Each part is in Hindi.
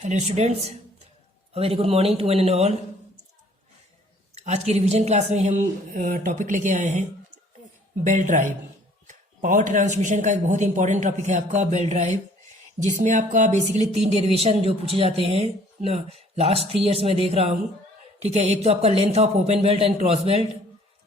Hello students, a very good morning to one and all. आज की रिवीजन क्लास में हम टॉपिक लेके आए हैं बेल्ट ड्राइव। पावर ट्रांसमिशन का एक बहुत इंपॉर्टेंट टॉपिक है आपका बेल्ट ड्राइव, जिसमें आपका बेसिकली 3 डेरिवेशन जो पूछे जाते हैं ना लास्ट 3 ईयर्स में देख रहा हूँ। ठीक है, एक तो आपका length of open belt and cross belt,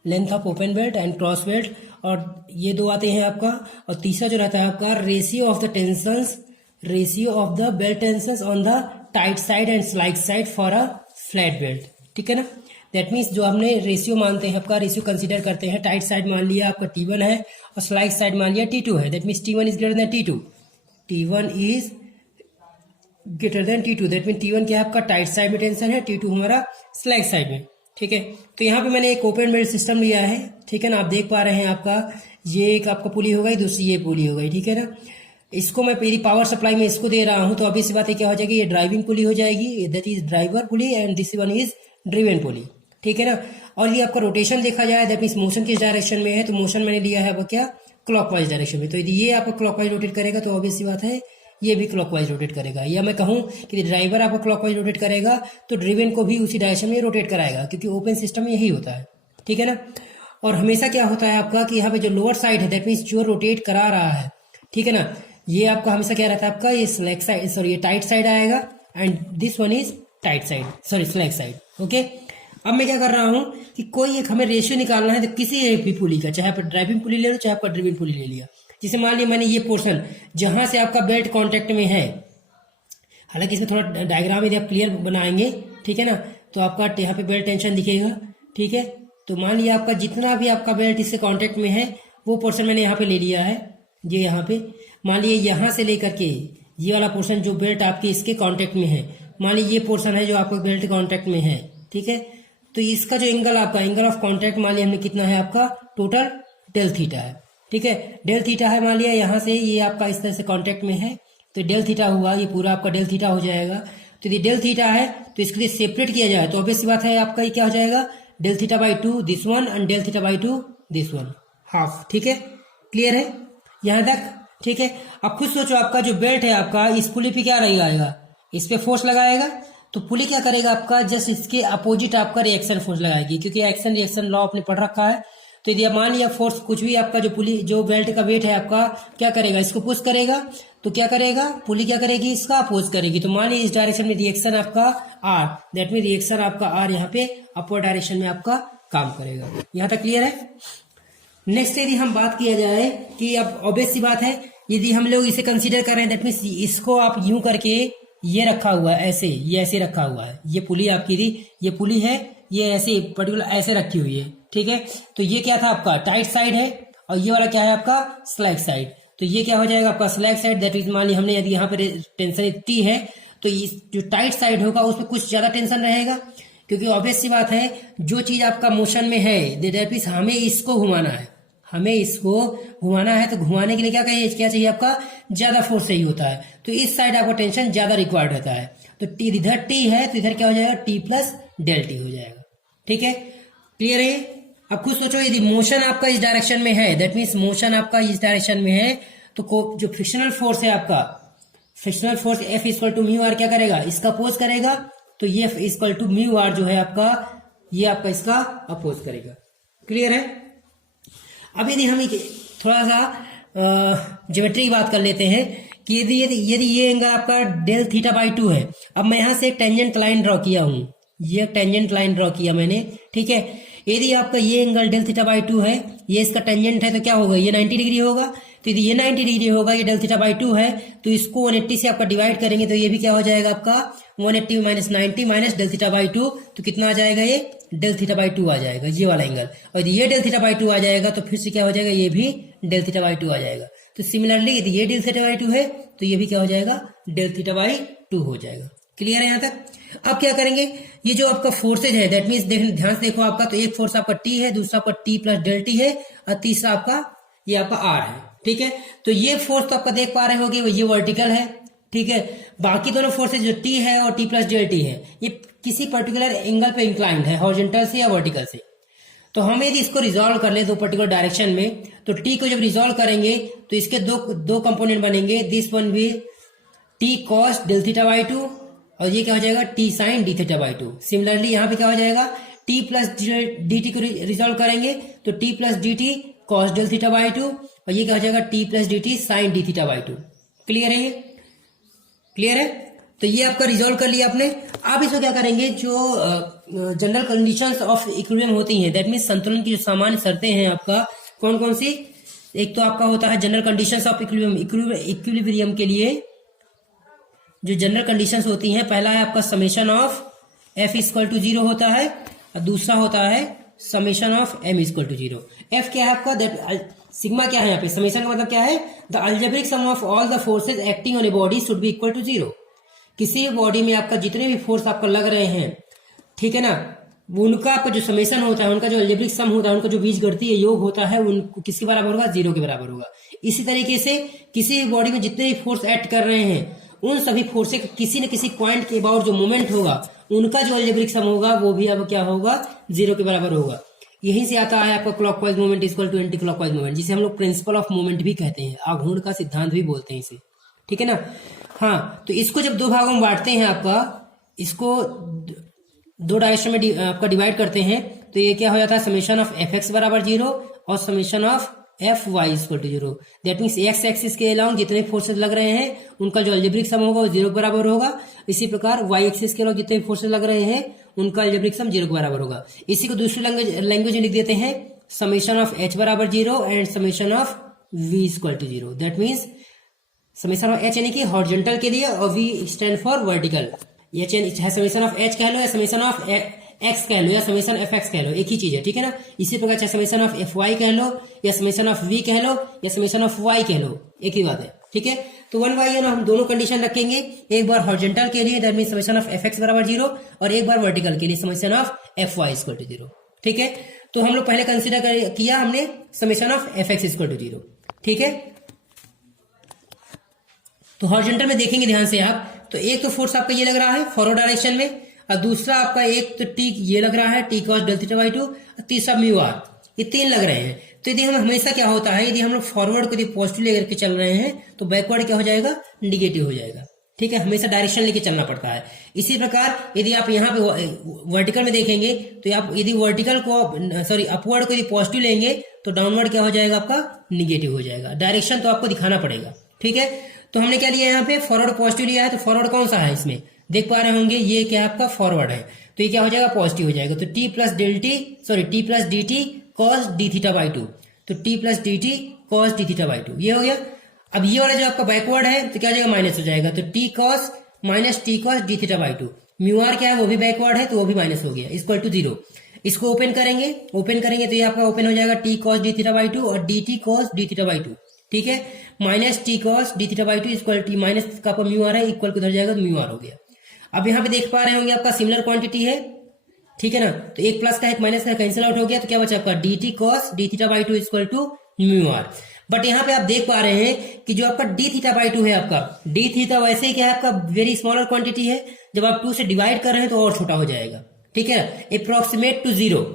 length of open belt and cross belt, और ये 2 आते हैं आपका। और तीसरा जो रहता है आपका ratio of the tensions, ratio of the belt tensions on the tight side and slack side for a flat belt. ठीक है ना, दैट मीन्स जो हमने रेशियो मानते हैं आपका, रेशियो कंसीडर करते हैं। टाइट साइड मान लिया आपका T1 है और स्लाइक साइड मान लिया T2 है। That means T1 is greater than T2, T1 is greater than T2। That mean T1 क्या है आपका टाइट साइड में टेंशन है, T2 हमारा स्लैग साइड में। ठीक है, तो यहाँ पे मैंने एक ओपन बेल्ट सिस्टम लिया है। ठीक है ना, आप देख पा रहे हैं आपका ये एक आपका पुली हो गई, दूसरी ये पुली हो गई। ठीक है ना, इसको मैं मेरी पावर सप्लाई में इसको दे रहा हूँ, तो अभी सी बात है क्या हो जाएगी, ये ड्राइविंग पुली हो जाएगी, that is driver pulley and this one is driven pulley. ठीक है ना, और ये आपका रोटेशन देखा जाए, दैट मीन्स मोशन किस डायरेक्शन में है, तो मोशन मैंने लिया है आपका क्या क्लॉकवाइज डायरेक्शन में। तो यदि ये आपका क्लॉकवाइज रोटेट करेगा तो ऑब्वियस सी बात है ये भी क्लॉकवाइज रोटेट करेगा। या मैं कहूँ कि ड्राइवर आपका क्लॉकवाइज रोटेट करेगा तो ड्रिवन को भी उसी डायरेक्शन में रोटेट कराएगा, क्योंकि ओपन सिस्टम में यही होता है। ठीक है ना, और हमेशा क्या होता है आपका कि यहाँ पे जो लोअर साइड है दैट मीन्स जो रोटेट करा रहा है, ठीक है ना, ये आपका हमेशा क्या रहता है आपका, ये स्लैग साइड, सॉरी ये टाइट साइड आएगा and this one is tight side, sorry slag side. Okay, अब मैं क्या कर रहा हूँ कि कोई एक हमें रेशियो निकालना है, तो किसी एक भी पुली का, चाहे आप ड्राइविंग पुली ले लो चाहे आपका ड्रिवन पुली ले लिया। जैसे मान लिया मैंने ये पोर्शन जहां से आपका बेल्ट कांटेक्ट में है, हालांकि इसमें थोड़ा डायग्राम यदि आप क्लियर बनाएंगे, ठीक है ना, तो आपका यहाँ पे बेल्ट टेंशन दिखेगा। ठीक है, तो मान लिया आपका जितना भी आपका बेल्ट इससे कांटेक्ट में है वो पोर्शन मैंने यहाँ पे ले लिया है। ये यहाँ पे मान लीजिए यहाँ से लेकर के ये वाला पोर्शन जो बेल्ट आपके इसके कांटेक्ट में है, मान लीजिए ये पोर्शन है जो आपका बेल्ट कांटेक्ट में है। ठीक है, तो इसका जो एंगल आपका एंगल ऑफ कांटेक्ट मान लिया हमने कितना है आपका टोटल डेल थीटा है। ठीक है, डेल थीटा है, मान लिया यहाँ से ये आपका इस तरह से कांटेक्ट में है तो डेल थीटा हुआ, ये पूरा आपका डेल थीटा हो जाएगा। तो यदि डेल थीटा है तो इसके लिए सेपरेट किया जाए तो ऑब्वियस बात है आपका ये क्या हो जाएगा, del theta by 2 this one and del theta by 2 this one half. ठीक है, क्लियर है यहाँ तक। ठीक है, अब खुद सोचो आपका जो बेल्ट है आपका इस पुली पे क्या रहेगा, इस पे फोर्स लगाएगा, तो पुली क्या करेगा आपका जस्ट इसके अपोजिट आपका रिएक्शन फोर्स लगाएगी, क्योंकि एक्शन रिएक्शन लॉ आपने पढ़ रखा है। तो यदि मान लिया फोर्स कुछ भी आपका जो पुली जो बेल्ट का वेट है आपका क्या करेगा, इसको पुश करेगा, तो क्या करेगा पुली क्या करेगी, इसका अपोज करेगी। तो मान लिया इस डायरेक्शन में रिएक्शन आपका आर, दैट मीन रिएक्शन आपका आर यहाँ पे अपवर्ड डायरेक्शन में आपका काम करेगा। यहाँ तक क्लियर है। नेक्स्ट यदि हम बात किया जाए कि अब ऑब्वियस सी बात है यदि हम लोग इसे कंसीडर कर रहे हैं, दैट मीन्स इसको आप यूं करके ये रखा हुआ है, ऐसे ये ऐसे रखा हुआ है, ये पुली आपकी थी, ये पुली है, ये ऐसे पर्टिकुलर ऐसे रखी हुई है। ठीक है, तो ये क्या था आपका टाइट साइड है और ये वाला क्या है आपका स्लैग साइड। तो ये क्या हो जाएगा आपका स्लैग साइड, दैट इज मान ली हमने यदि यहाँ पे टेंशन T है तो इस जो टाइट साइड होगा उसमें कुछ ज्यादा टेंशन रहेगा, क्योंकि ऑब्वियस सी बात है जो चीज आपका मोशन में है दैट मीन्स हमें इसको घुमाना है, हमें इसको घुमाना है, तो घुमाने के लिए क्या चाहिए आपका ज्यादा फोर्स चाहिए होता है। तो इस साइड आपका टेंशन ज्यादा रिक्वायर्ड रहता है। तो T इधर T है तो इधर क्या हो जाएगा T प्लस डेल T हो जाएगा। ठीक है, क्लियर है। अब खुद सोचो यदि मोशन आपका इस डायरेक्शन में है, दैट मीन्स मोशन आपका इस डायरेक्शन में है, तो जो फ्रिक्शनल फोर्स है आपका, frictional force F equal to mu R क्या करेगा, इसका अपोज करेगा। तो ये F equal to mu R जो है आपका ये आपका इसका अपोज करेगा। क्लियर है। अब यदि हम थोड़ा सा ज्योमेट्री की बात कर लेते हैं कि यदि ये एंगल आपका डेल थीटा बाई 2 है, अब मैं यहां से एक टेंजेंट लाइन ड्रॉ किया हूं, ये टेंजेंट लाइन ड्रॉ किया मैंने। ठीक है, यदि आपका ये एंगल डेल थीटा बाई 2 है, ये इसका टेंजेंट है, तो क्या होगा, ये 90 डिग्री होगा। तो यदि ये 90 डिग्री होगा, ये डेल थीटा बाई 2 है, तो इसको 180 से आपका डिवाइड करेंगे तो ये भी क्या हो जाएगा आपका 180 minus 90 minus del theta by 2, तो कितना आ जाएगा, ये डेल थीटा बाई 2 आ जाएगा, ये वाला एंगल। और यदि ये डेल थीटा बाई 2 आ जाएगा तो फिर से क्या हो जाएगा, ये भी डेल थीटा बाई 2 आ जाएगा। तो सिमिलरली यदि ये डेल थीटा बाई 2 है तो ये भी क्या हो जाएगा, डेल थीटा बाई 2 हो जाएगा। क्लियर है यहाँ तक। अब क्या करेंगे, ये जो आपका फोर्सेज है दैट मीन्स ध्यान से देखो आपका, तो एक फोर्स आपका T है, दूसरा आपका T प्लस डेल T है और तीसरा आपका ये आपका R है। ठीक है, तो ये फोर्स तो आपका देख पा रहे होगे ये वर्टिकल है। ठीक है, बाकी दोनों फोर्सेज जो T है और T प्लस डेल T है ये किसी पर्टिकुलर एंगल पे इंक्लाइंड है, हॉरिजॉन्टल से या वर्टिकल से। तो हम यदि इसको रिजॉल्व कर ले दो पर्टिकुलर डायरेक्शन में, तो T को जब रिजॉल्व करेंगे तो इसके दो कंपोनेंट बनेंगे, दिस वन भी T cos del theta by 2 और ये क्या हो जाएगा T sine d theta by two. Similarly यहाँ पे क्या हो जाएगा टी प्लस डी टी को रिजोल्व करेंगे तो T plus d T cos del theta by two, और ये क्या हो जाएगा T plus d T sine d theta by two. Clear है, ये क्लियर है। तो ये आपका रिजोल्व कर लिया आपने। आप इसको क्या करेंगे, जो जनरल कंडीशंस ऑफ इक्विलिब्रियम होती हैं, दैट मीन्स संतुलन की जो सामान्य शर्तें हैं आपका कौन कौन सी, एक तो आपका होता है जनरल कंडीशंस ऑफ इक्विलिब्रियम के लिए जो जनरल कंडीशंस होती हैं, पहला है आपका summation of F equal to 0 होता है, और दूसरा होता है summation of M equal to 0। F क्या है आपका, दैट सिग्मा क्या है यहाँ पे, समेशन का मतलब क्या है, the algebraic sum of all the forces acting on a body should be equal to 0। किसी बॉडी में आपका जितने भी फोर्स आपको लग रहे हैं, ठीक है ना, उनका आपका जो समेशन होता है, उनका जो अलजेब्रिक सम होता है, उनका जो बीजगणितीय योग होता है, उनको किसके बराबर होगा, 0 के बराबर होगा। इसी तरीके से किसी भी बॉडी में जितने भी फोर्स एक्ट कर रहे हैं, उन सभी फोर्स का किसी न किसी पॉइंट के अबाउट जो मोमेंट होगा, उनका जो अलजेब्रिक सम होगा वो भी अब क्या होगा, 0 के बराबर होगा। यहीं से आता है आपका clockwise moment equal to anticlockwise moment, जिसे हम लोग प्रिंसिपल ऑफ मोमेंट भी कहते हैं, आघूर्ण का सिद्धांत भी बोलते हैं इसे, ठीक है ना। हाँ, तो इसको जब दो भागों में बांटते हैं, आपका इसको दो डायरेक्शन में आपका डिवाइड करते हैं, तो ये क्या हो जाता है, समेशन ऑफ एफ एक्स बराबर 0 और summation of f y equal to 0। That means x axis के अलाउंग जितने फोर्सेज लग रहे हैं, उनका जो अलजेब्रिक सम होगा वो 0 के बराबर होगा। इसी प्रकार वाई एक्सिस के अलाउंग जितने फोर्सेज लग रहे हैं, उनका अलजेब्रिक सम 0 के बराबर होगा। इसी को दूसरी लैंग्वेज में लिख देते हैं, समेशन ऑफ एच बराबर 0 and summation of v equal to 0। That means summation of h यानी कि हॉरिजॉन्टल के लिए, और वी स्टैंड फॉर वर्टिकल। ये चाहे समेशन ऑफ एच कह लो, या समेशन ऑफ एक्स कह लो, या समेशन एफ एक्स कह लो, एक ही चीज है, ठीक है ना। इसी प्रकार चाहे समेशन ऑफ एफ वाई कह लो, या समेशन ऑफ वी कह लो, या समेशन ऑफ वाई कह लो, एक ही बात है, ठीक है। तो 1 बाई एन हम दोनों कंडीशन रखेंगे, एक बार हॉरिजॉन्टल के लिए that mean summation of f x बराबर 0, और एक बार वर्टिकल के लिए summation of f y equal to 0, ठीक है। तो हम लोग पहले कंसिडर किया हमने summation of f x equal to 0, ठीक है। तो हॉरिजॉन्टल में देखेंगे ध्यान से आप, तो एक तो फोर्स आपका ये लग रहा है फॉरवर्ड डायरेक्शन में, और दूसरा आपका एक तो टी ये लग रहा है T cos del theta by 2, और तीसरा म्यू आर, ये 3 लग रहे हैं। तो यदि हम हमेशा क्या होता है, यदि हम लोग फॉरवर्ड को यदि पॉजिटिव लेकर के चल रहे हैं, तो बैकवर्ड क्या हो जाएगा, निगेटिव हो जाएगा, ठीक है। हमेशा डायरेक्शन लेके चलना पड़ता है। इसी प्रकार यदि आप यहाँ पे वर्टिकल में देखेंगे, तो आप यदि वर्टिकल को अपवर्ड को यदि पॉजिटिव लेंगे, तो डाउनवर्ड क्या हो जाएगा, आपका निगेटिव हो जाएगा। डायरेक्शन तो आपको दिखाना पड़ेगा, ठीक है। तो हमने क्या लिया यहाँ पे, फॉरवर्ड पॉजिटिव लिया है, तो फॉरवर्ड कौन सा है, इसमें देख पा रहे होंगे, ये क्या आपका फॉरवर्ड है, तो ये क्या हो जाएगा, पॉजिटिव हो जाएगा। तो T plus d T cos d theta by 2, तो T plus d T cos d theta by 2 ये हो गया। अब ये वाला जो आपका बैकवर्ड है, तो क्या हो जाएगा, माइनस हो जाएगा, तो T cos minus T cos d theta by 2। Mu R क्या है, वो भी बैकवर्ड है, तो वो भी माइनस हो गया, इक्वल टू 0। इसको ओपन करेंगे तो ये आपका ओपन हो जाएगा T cos d theta by 2 और D T cos d theta by 2, ठीक है। Minus T cos d theta by 2 equal T minus का म्यू आर है, इक्वल उधर जाएगा, तो म्यू आर हो गया। अब यहाँ पे देख पा रहे होंगे आपका सिमिलर क्वांटिटी है, ठीक है ना, तो एक प्लस का एक माइनस का कैंसिल आउट हो गया, तो क्या बचा आपका d T cos d theta by 2 equal to mu R. But यहाँ पे आप देख पा रहे हैं कि जो आपका डी थीटा बाई 2 है, आपका डी थीटा वैसे ही क्या है, आपका वेरी स्मॉलर क्वांटिटी है, जब आप 2 से डिवाइड कर रहे हैं तो और छोटा हो जाएगा, ठीक है। अप्रोक्सीमेट टू 0,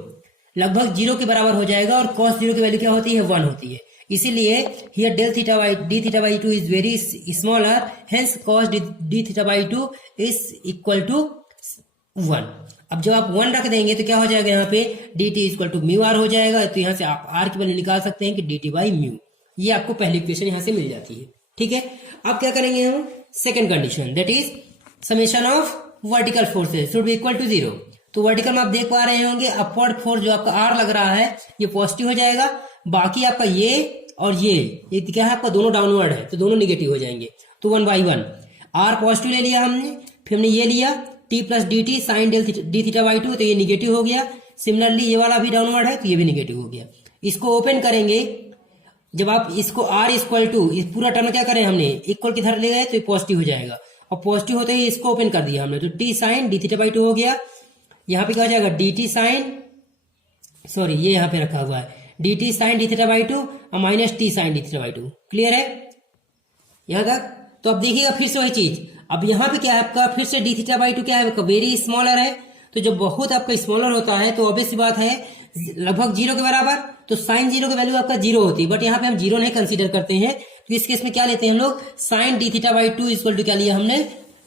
लगभग 0 के बराबर हो जाएगा, और कॉस 0 की वैल्यू क्या होती है, 1 होती है। इसीलिए here d theta by 2 is very smaller, hence cos d theta by 2 is equal to 1। अब जब आप 1 रख देंगे तो क्या हो जाएगा, यहाँ पे d T equal to mu R हो जाएगा। तो यहाँ से आप आर की वैल्यू निकाल सकते हैं कि डी टी बाई म्यू, ये आपको पहली इक्वेशन यहाँ से मिल जाती है, ठीक है। अब क्या करेंगे हम, second condition, that is summation of vertical forces should be equal to 0। तो वर्टिकल में आप देख पा रहे होंगे, अपवर्ड फोर्स जो आपका आर लग रहा है, ये पॉजिटिव हो जाएगा, बाकी आपका ये और ये क्या है, आपका दोनों डाउनवर्ड है, तो दोनों निगेटिव हो जाएंगे। तो 1 बाई 1 आर पॉजिटिव ले लिया हमने, फिर हमने ये लिया T plus d T sine d theta by 2, तो ये निगेटिव हो गया। सिमिलरली ये वाला भी डाउनवर्ड है, तो ये भी निगेटिव हो गया। इसको ओपन करेंगे, जब आप इसको आर इक्वल टू इस पूरा टर्म क्या करें, हमने इक्वल की तरह ले गए, तो ये पॉजिटिव हो जाएगा, और पॉजिटिव होते ही इसको ओपन कर दिया हमने, तो T sine d theta by 2 हो गया। यहाँ पे क्या हो जाएगा, डी टी साइन, सॉरी ये यहाँ पे रखा हुआ है, d T sine d theta by 2 और minus T sine d theta by 2। Clear है यहाँ तक। तो अब देखिएगा फिर से वही चीज, अब यहाँ पे क्या है आपका, फिर से डी थीटा बाई 2 क्या है, वेरी स्मॉलर है। तो जब बहुत आपका स्मॉलर होता है, तो ऑब्वियस सी बात है लगभग 0 के बराबर, तो साइन 0 की वैल्यू आपका 0 होती है। बट यहाँ पे हम 0 नहीं कंसीडर करते हैं, तो इस केस में क्या लेते हैं हम लोग, sine d theta by 2 equal to क्या लिया हमने,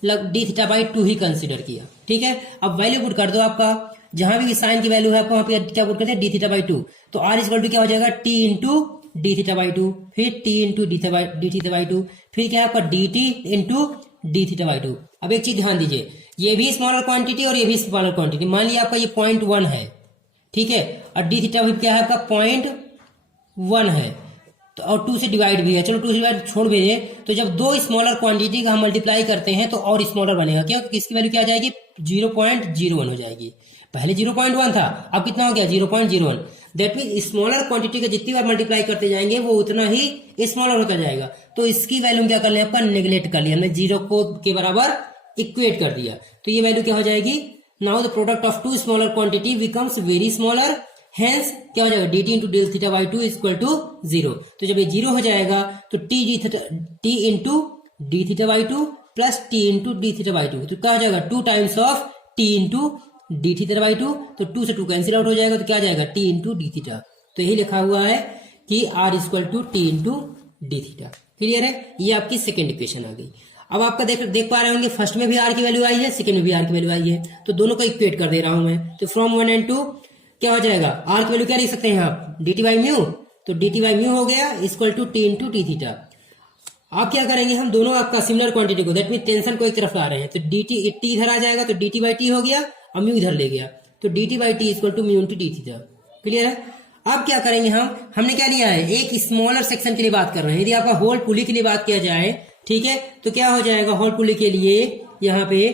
डी थीटा बाई 2 ही कंसिडर किया। ठीक है, अब वैल्यू पुट कर दो आपका, जहां भी साइन की वैल्यू है आपको वहां पे क्या पुट करते हैं, डी थीटा बाई 2। तो आर इक्वल टू क्या हो जाएगा, T into d theta by 2, फिर T into d theta by 2, फिर क्या है आपका d T into d theta by 2। अब एक चीज ध्यान दीजिए, ये भी स्मॉलर क्वांटिटी और ये भी स्मॉलर क्वांटिटी। मान लिया आपका ये 0.1 है, ठीक है, और डी थीटा भी क्या है आपका 0.1 है, तो और 2 से डिवाइड भी है। चलो 2 से डिवाइड छोड़ भेजे, तो जब दो स्मॉलर क्वांटिटी का हम मल्टीप्लाई करते हैं तो और स्मॉलर बनेगा। क्यों, क्योंकि इसकी वैल्यू क्या आ जाएगी, 0.01 हो जाएगी। पहले 0.1 था, अब कितना हो गया 0.01। दैट मीन स्मॉलर क्वांटिटी का जितनी बार मल्टीप्लाई करते जाएंगे वो उतना ही स्मॉलर होता जाएगा। तो इसकी वैल्यू क्या कर लिया आपका, नेग्लेक्ट कर लिया, हमने 0 को के बराबर इक्वेट कर दिया। तो ये वैल्यू क्या हो जाएगी, now the product of two smaller quantity becomes very smaller, hence क्या हो जाएगा, d T into d theta by 2 equal to 0। तो जब ये 0 हो जाएगा तो T into d theta by 2 plus T into d theta by 2, तो क्या हो जाएगा 2 times of T into d theta by 2। तो 2 से 2 कैंसिल आउट हो जाएगा, तो क्या आ जाएगा टी इंटू डी थीटा। तो यही लिखा हुआ है कि R equal to T into d theta. Clear है, ये आपकी सेकेंड इक्वेशन आ गई। अब आपका देख पा रहे होंगे, फर्स्ट में भी आर की वैल्यू आई है, सेकंड में भी आर की वैल्यू आई है, तो दोनों को इक्वेट कर दे रहा हूं मैं। तो फ्रॉम 1 and 2 क्या हो जाएगा, आर की वैल्यू क्या लिख सकते हैं आप, डी टी बाई म्यू, तो डी टी बाई म्यू हो गया equal to T into T theta. आप क्या करेंगे, हम दोनों आपका सिमिलर क्वांटिटी को, दैट मीन टेंशन को एक तरफ ला रहे हैं, तो डी टी इधर आ जाएगा, तो डी टी बाई टी हो गया और म्यू इधर ले गया, तो d T by T equal to mu into d theta. Clear है। अब क्या करेंगे हमने क्या लिया है, एक स्मॉलर सेक्शन के लिए बात कर रहे हैं। यदि आपका होल पुली के लिए बात किया जाए, ठीक है, तो क्या हो जाएगा होल पुली के लिए, यहाँ पे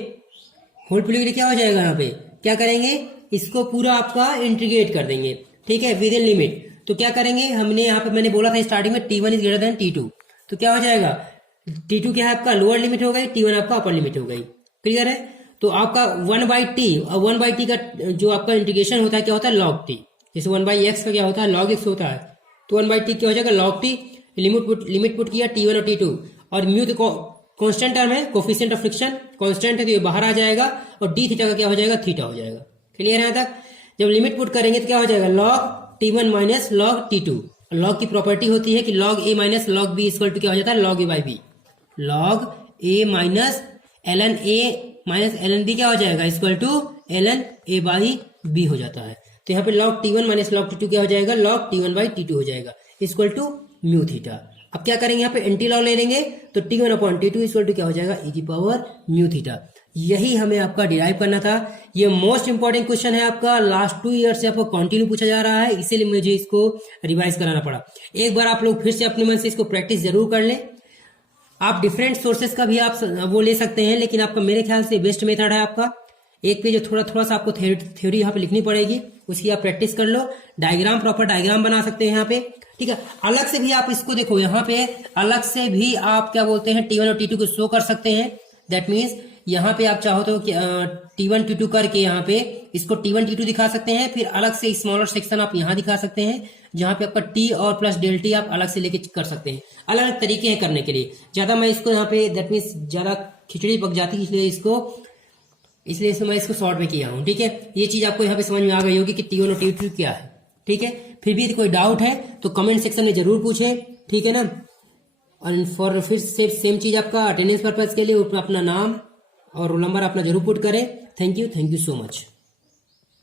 होल पुली के लिए क्या हो जाएगा, यहाँ पे क्या करेंगे, इसको पूरा आपका इंटीग्रेट कर देंगे। ठीक है, विद इन लिमिट। तो क्या करेंगे, हमने यहाँ पे मैंने बोला था स्टार्टिंग में T1 is greater than T2, तो क्या हो जाएगा, T2 क्या है आपका लोअर लिमिट हो गई, T1 आपका अपर लिमिट हो गई। क्लियर है। तो आपका 1/t और 1/t का जो आपका इंटीग्रेशन होता है क्या होता है, log t। जैसे 1/x का क्या होता है, log x होता है, तो 1/t क्या हो जाएगा log t। लिमिट पुट किया T1 और T2, और म्यू तो कांस्टेंट टर्म है, कोफिशिएंट ऑफ फ्रिक्शन कांस्टेंट है, तो ये बाहर आ जाएगा, और डी थीटा का क्या हो जाएगा, थीटा हो जाएगा। क्लियर है तक। जब लिमिट पुट करेंगे तो क्या हो जाएगा, log T1 minus log T2। log की प्रॉपर्टी होती है कि log a minus log b equal to क्या हो जाता है, log a by B. log a minus ln a minus ln b क्या हो जाएगा, equal to ln a by b हो जाता है। तो यहाँ पे log T1 minus log T2 क्या हो जाएगा, log T1 बाई T2 हो जाएगा, इक्वल टू म्यू थीटा। अब क्या करेंगे, यहाँ पे एंटी लॉ ले लेंगे, तो T1 upon T2 equal to क्या हो जाएगा, e की पावर म्यू थीटा। यही हमें आपका डिराइव करना था। ये मोस्ट इंपॉर्टेंट क्वेश्चन है आपका, लास्ट 2 ईयर से आपको कंटिन्यू पूछा जा रहा है, इसीलिए मुझे इसको रिवाइज कराना पड़ा। एक बार आप लोग फिर से अपने मन से इसको प्रैक्टिस जरूर कर लें। आप डिफरेंट सोर्सेस का भी आप वो ले सकते हैं, लेकिन आपका मेरे ख्याल से बेस्ट मेथड है आपका एक पेज थोड़ा सा आपको थ्योरी यहाँ पे लिखनी पड़ेगी, उसकी आप प्रैक्टिस कर लो। डायग्राम प्रॉपर डायग्राम बना सकते हैं यहाँ पे, ठीक है। अलग से भी आप इसको देखो, यहाँ पे अलग से भी आप क्या बोलते हैं T1 और T2 को शो कर सकते हैं। दैट मीन्स यहाँ पे आप चाहो तो T1 T2 करके यहाँ पे इसको T1 T2 दिखा सकते हैं, फिर अलग से स्मॉलर सेक्शन आप यहाँ दिखा सकते हैं, जहाँ पे आपका T और प्लस डेल T आप अलग से लेके कर सकते हैं। अलग अलग तरीके हैं करने के लिए। ज्यादा मैं इसको यहाँ पे दैट मीन्स ज्यादा खिचड़ी पक जाती है, इसलिए मैं इसको शॉर्ट में किया हूँ, ठीक है। ये चीज आपको यहाँ पे समझ में आ गई होगी कि T1 और T2 क्या है, ठीक है। फिर भी यदि कोई डाउट है तो कमेंट सेक्शन में जरूर पूछें, ठीक है ना। और फॉर फिर सेम चीज आपका अटेंडेंस पर्पज के लिए अपना नाम और रोल नंबर अपना जरूर पुट करें। Thank you so much.